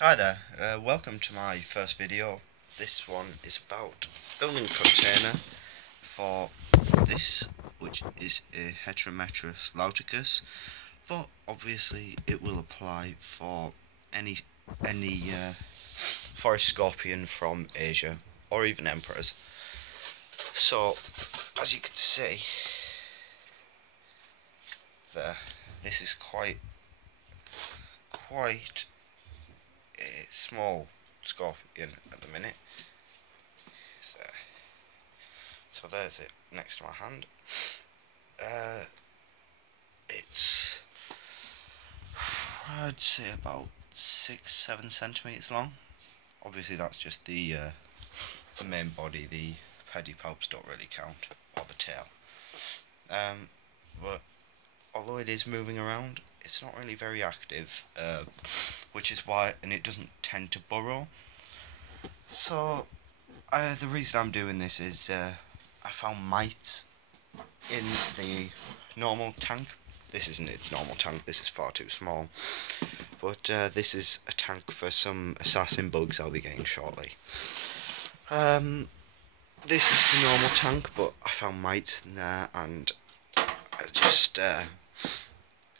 Hi there, welcome to my first video. This one is about building a container for this, which is a Heterometrus lauticus, but obviously it will apply for any forest scorpion from Asia or even emperors. So, as you can see there, this is quite a small scorpion at the minute. So there's it next to my hand. It's, I'd say, about 6-7 centimeters long. Obviously that's just the main body. The pedipalps don't really count, or the tail. But although it is moving around, it's not really very active, which is why, and it doesn't tend to burrow. So the reason I'm doing this is I found mites in the normal tank. This isn't its normal tank, this is far too small. But this is a tank for some assassin bugs I'll be getting shortly. This is the normal tank, but I found mites in there and I just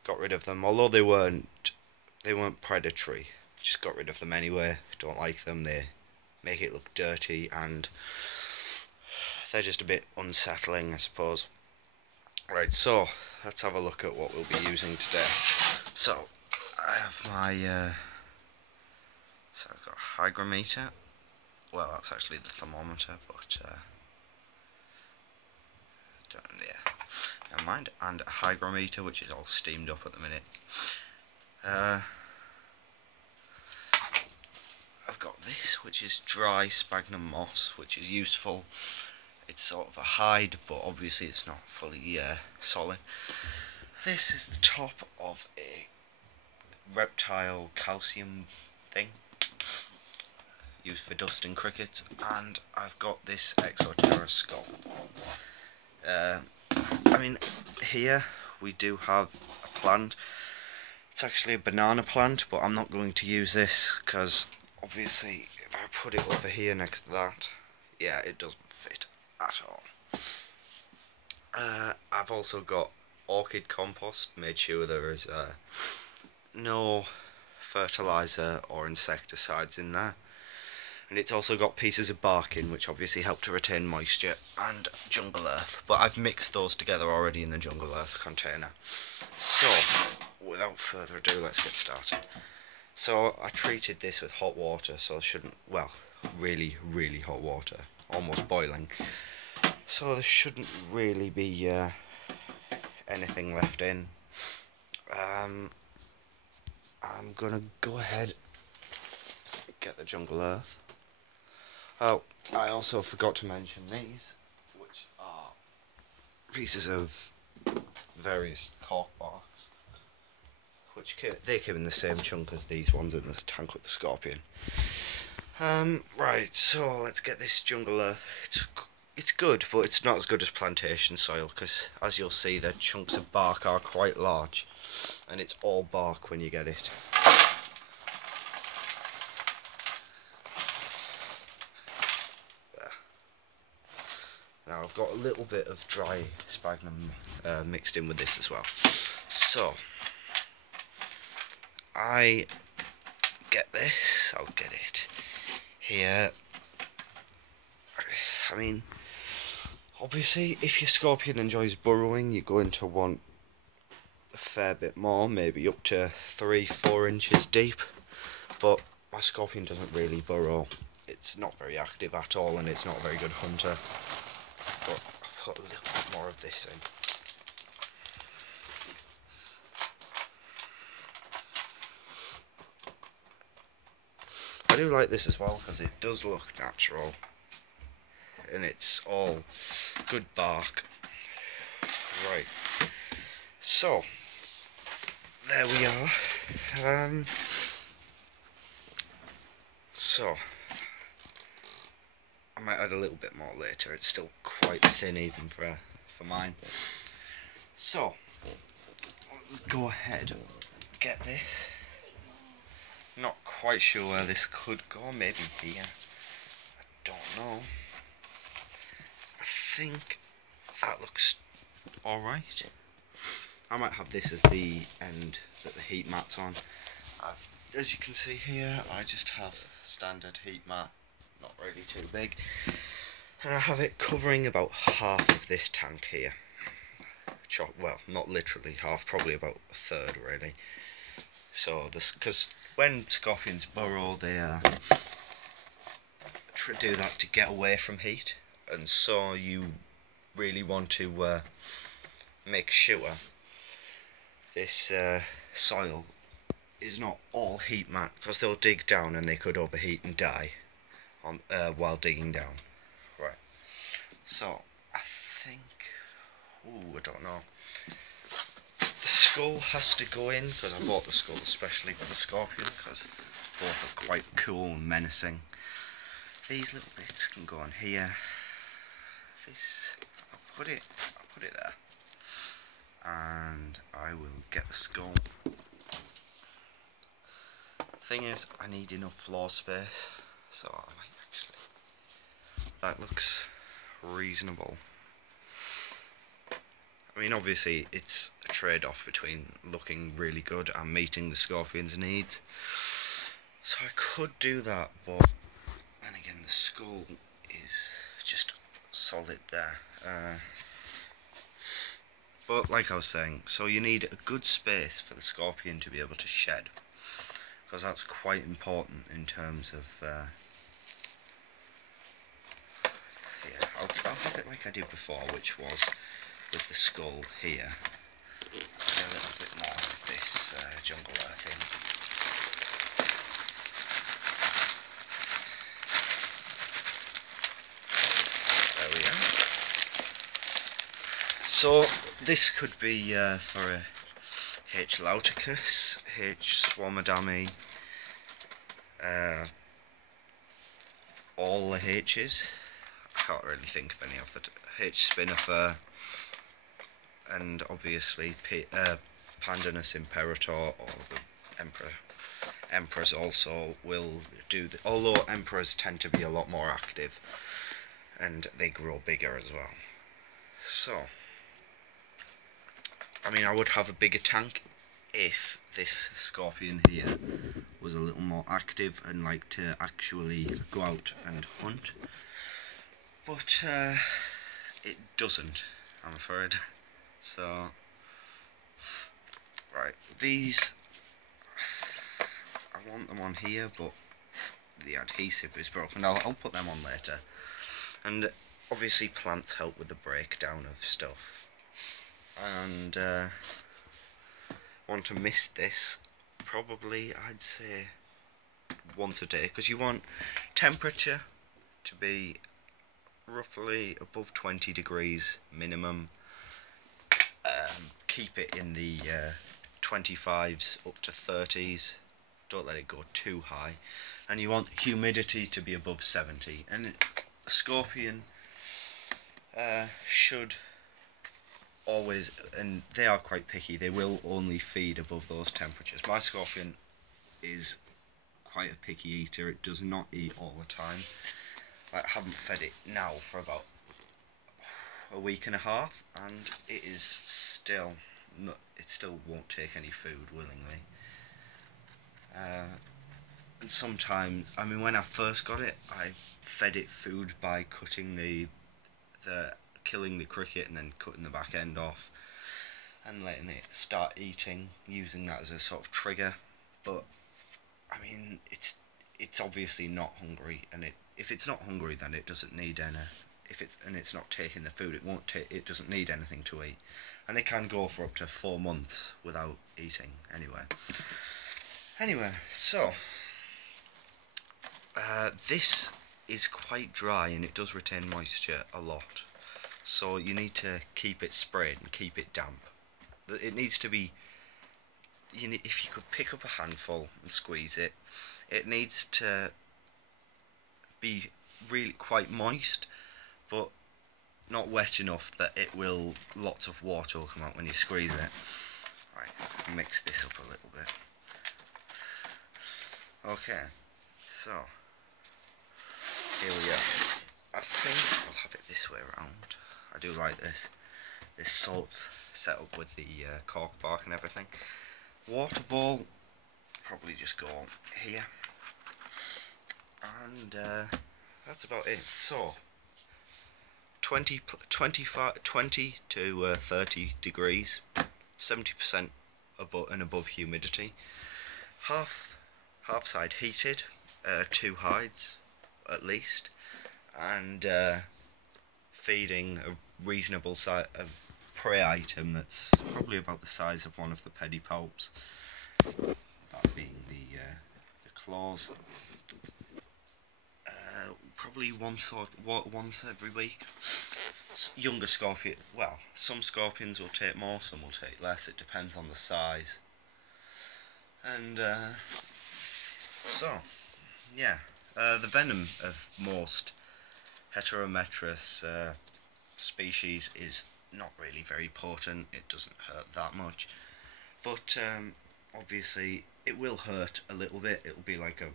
got rid of them. Although they weren't predatory, just got rid of them anyway. Don't like them, they make it look dirty and they're just a bit unsettling, I suppose. Right, so let's have a look at what we'll be using today. So I have my so I've got a hygrometer. Well, that's actually the thermometer, but yeah, never mind. And a hygrometer, which is all steamed up at the minute. I've got this, which is dry sphagnum moss, which is useful. It's sort of a hide, but obviously it's not fully solid. This is the top of a reptile calcium thing, used for dusting crickets, and I've got this Exoterra skull. I mean, here we do have a plant. It's actually a banana plant, but I'm not going to use this because obviously if I put it over here next to that, yeah, it doesn't fit at all. I've also got orchid compost, made sure there is no fertilizer or insecticides in there. And it's also got pieces of bark in, which obviously help to retain moisture, and jungle earth. But I've mixed those together already in the jungle earth container. So, without further ado, let's get started. So, I treated this with hot water, so I shouldn't, well, really hot water, almost boiling. So there shouldn't really be anything left in. I'm gonna go ahead and get the jungle earth. Oh, I also forgot to mention these, which are pieces of various cork barks, which they came in the same chunk as these ones in the tank with the scorpion. Right, so let's get this jungle earth. It's good, but it's not as good as plantation soil, because as you'll see, the chunks of bark are quite large, and it's all bark when you get it. Now I've got a little bit of dry sphagnum mixed in with this as well. So I get this, I'll get it here. I mean, obviously if your scorpion enjoys burrowing, you're going to want a fair bit more, maybe up to 3-4 inches deep, but my scorpion doesn't really burrow. It's not very active at all, and it's not a very good hunter. But I'll put a little bit more of this in. I do like this as well because it does look natural, and it's all good bark. Right, so there we are. So I might add a little bit more later. It's still quite thin even for mine. So let's go ahead and get this. Not quite sure where this could go, maybe here, I don't know. I think that looks alright. I might have this as the end that the heat mat's on. As you can see here, I just have standard heat mat, not really too big, and I have it covering about half of this tank here. Well, not literally half, probably about a third really. So this, because when scorpions burrow, they do that to get away from heat, and so you really want to make sure this soil is not all heat mat, because they'll dig down and they could overheat and die on while digging down. Right, so I think, I don't know, the skull has to go in, because I bought the skull especially for the scorpion, because both are quite cool and menacing. These little bits can go on here. This, I'll put it there, and I will get the skull. Thing is, I need enough floor space, so I might actually, that looks reasonable. I mean, obviously it's a trade-off between looking really good and meeting the scorpion's needs, so I could do that, but then again the skull is just solid there. But like I was saying, so you need a good space for the scorpion to be able to shed, because that's quite important in terms of here. I'll have it like I did before, which was with the skull here. A little bit more of this jungle earthing. There we are. So this could be for a H. lauticus, H. swamadami, all the H's. I can't really think of any of it. H. spinifer, and obviously Pandanus imperator, or the emperor. Emperors also will do, although emperors tend to be a lot more active, and they grow bigger as well. So, I mean, I would have a bigger tank if this scorpion here was a little more active and liked to actually go out and hunt, but it doesn't, I'm afraid. So, right, these, I want them on here, but the adhesive is broken. I'll put them on later. And obviously plants help with the breakdown of stuff, and want to mist this probably, I'd say, once a day, because you want temperature to be roughly above 20 degrees minimum. Keep it in the 25s up to 30s, don't let it go too high, and you want humidity to be above 70. And a scorpion should always, and they are quite picky, they will only feed above those temperatures. My scorpion is quite a picky eater, it does not eat all the time. I haven't fed it now for about a week and a half, and it is still not, it still won't take any food willingly. And sometimes, I mean, when I first got it, I fed it food by cutting killing the cricket and then cutting the back end off and letting it start eating, using that as a sort of trigger. But I mean, it's obviously not hungry, and if it's not hungry, then it doesn't need any. If it's not taking the food, it doesn't need anything to eat, and they can go for up to 4 months without eating anyway. So this is quite dry and it does retain moisture a lot, so you need to keep it sprayed and keep it damp. It needs to be, if you could pick up a handful and squeeze it, it needs to be really quite moist, but not wet enough that lots of water will come out when you squeeze it. Right, mix this up a little bit. Okay, so here we go. I think I'll have it this way around. I do like this sort of setup with the cork bark and everything. Water ball, probably just go here, and that's about it. So 20 to 30 degrees, 70% above humidity, half side heated, 2 hides at least, and feeding a reasonable size of prey item that's probably about the size of one of the pedipalps, that being the claws. Probably once every week. Younger scorpion, well, some scorpions will take more, some will take less, it depends on the size. And so, yeah, the venom of most heterometrous species is not really very potent. It doesn't hurt that much, but obviously it will hurt a little bit. It will be like a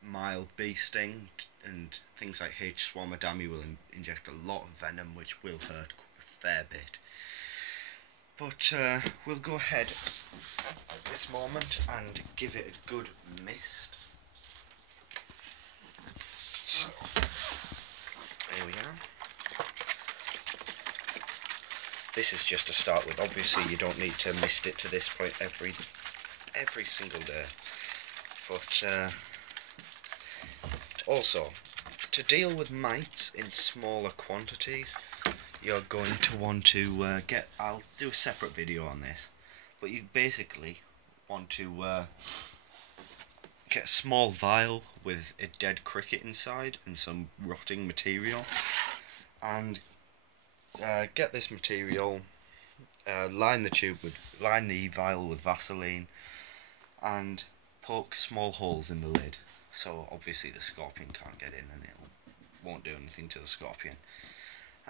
mild bee sting, and things like H. swammerdami will inject a lot of venom, which will hurt a fair bit. But we'll go ahead at this moment and give it a good mist. So, here we are. This is just to start with. Obviously you don't need to mist it to this point every single day. But also, to deal with mites in smaller quantities, you're going to want to I'll do a separate video on this, but you basically want to get a small vial with a dead cricket inside and some rotting material, and get this material, line the vial with Vaseline, and poke small holes in the lid, so obviously the scorpion can't get in and it won't do anything to the scorpion.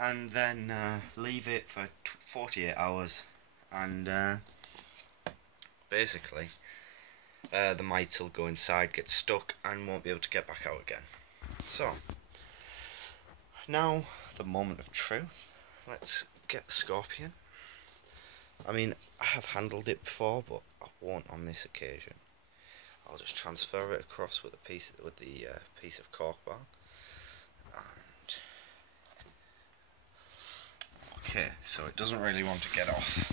And then leave it for 48 hours, and basically the mites will go inside, get stuck, and won't be able to get back out again. So, now the moment of truth. Let's get the scorpion. I mean, I have handled it before, but I won't on this occasion. I'll just transfer it across with the piece of cork bar. Okay, so it doesn't really want to get off.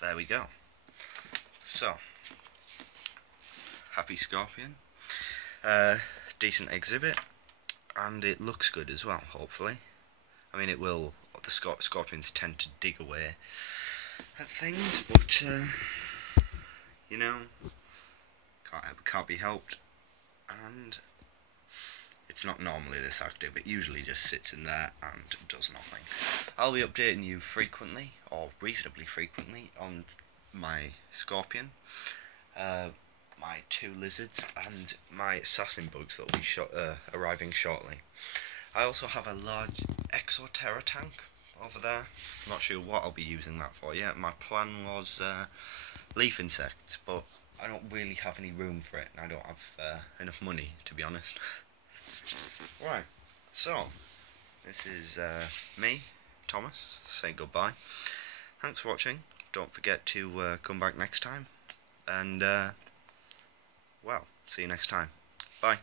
There we go. So, happy scorpion. Decent exhibit, and it looks good as well, hopefully. I mean, it will. The scorpions tend to dig away at things, but you know, can't be helped. And it's not normally this active. It usually just sits in there and does nothing. I'll be updating you frequently, or reasonably frequently, on my scorpion, my 2 lizards, and my assassin bugs that will be arriving shortly. I also have a large Exoterra tank over there. I'm not sure what I'll be using that for yet. My plan was leaf insects, but I don't really have any room for it, and I don't have enough money, to be honest. Right, so this is me, Thomas, saying goodbye. Thanks for watching. Don't forget to come back next time, and well, see you next time. Bye.